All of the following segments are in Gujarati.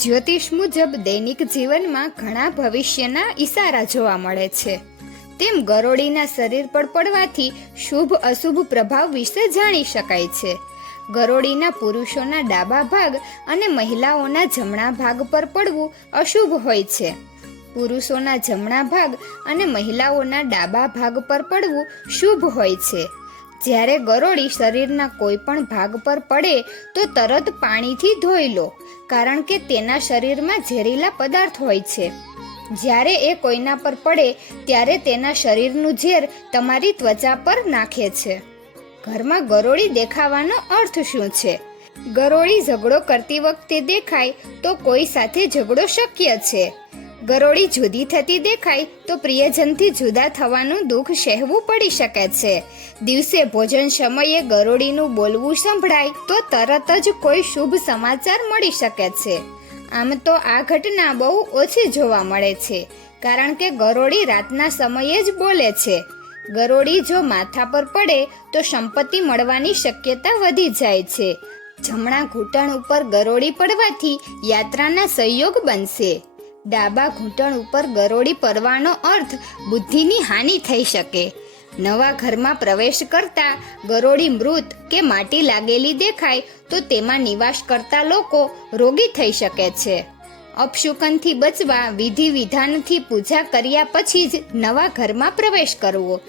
જ્યોતિષ મુજબ દૈનિક જીવનમાં ઘણા ભવિષ્યના ઈશારા જોવા મળે છે. તેમ ગરોળીના શરીર પર પડવાથી શુભ અશુભ પ્રભાવ વિશે જાણી શકાય છે. ગરોળીના પુરુષોના ડાબા ભાગ અને મહિલાઓના જમણા ભાગ પર પડવું અશુભ હોય છે. પુરુષોના જમણા ભાગ અને મહિલાઓના ડાબા ભાગ પર પડવું શુભ હોય છે. જ્યારે ગરોળી શરીરના કોઈ પણ ભાગ પર પડે તો તરત પાણીથી ધોઈ લો, કારણ કે તેના શરીરમાં ઝેરીલા પદાર્થ હોય છે. જ્યારે એ કોઈના પર પડે ત્યારે તેના શરીરનું ઝેર તમારી ત્વચા પર નાખે છે. ઘરમાં ગરોળી દેખાવાનો અર્થ શું છે? ગરોળી ઝઘડો કરતી વખતે દેખાય તો કોઈ સાથે ઝઘડો શક્ય છે. ગરોળી જુદી થતી દેખાય તો પ્રિયજનથી જુદા થવાનું દુઃખ સહેવું પડી શકે છે. દિવસે ભોજન સમયે ગરોળીનું બોલવું સંભળાય તો તરત જ કોઈ શુભ સમાચાર મળી શકે છે. આમ તો આ ઘટના બહુ ઓછી જોવા મળે છે, કારણ કે ગરોળી રાતના સમયે જ બોલે છે. ગરોળી જો માથા પર પડે તો સંપત્તિ મળવાની શક્યતા વધી જાય છે. જમણા ઘૂંટણ ઉપર ગરોળી પડવાથી યાત્રાના સંયોગ બનશે. ડાબા ઘૂંટણ ઉપર ગરોળી પડવાનો અર્થ બુદ્ધિની હાનિ થઈ શકે. નવા ઘરમાં પ્રવેશ કરતા ગરોળી મૃત કે માટી લાગેલી દેખાય તો તેમાં નિવાસ કરતા લોકો રોગી થઈ શકે છે. અપશુકનથી બચવા વિધિ વિધાનથી પૂજા કર્યા પછી જ નવા ઘરમાં પ્રવેશ કરવો.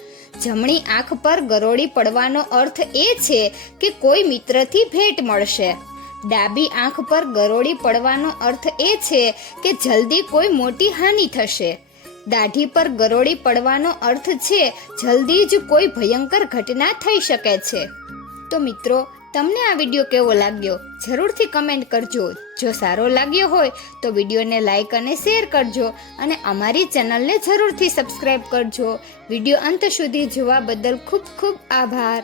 જમણી આંખ પર ગરોળી પડવાનો અર્થ એ છે કે કોઈ મિત્રથી ભેટ મળશે. ડાબી આંખ પર ગરોળી પડવાનો અર્થ એ છે કે જલ્દી કોઈ મોટી હાનિ થશે. દાઢી પર ગરોળી પડવાનો અર્થ છે જલ્દી જ કોઈ ભયંકર ઘટના થઈ શકે છે. તો મિત્રો, તમને આ વિડીયો કેવો લાગ્યો જરૂરથી કમેન્ટ કરજો. જો સારો લાગ્યો હોય તો વિડીયોને લાઈક અને શેર કરજો અને અમારી ચેનલને જરૂરથી સબસ્ક્રાઈબ કરજો. વિડીયો અંત સુધી જોવા બદલ ખૂબ ખૂબ આભાર.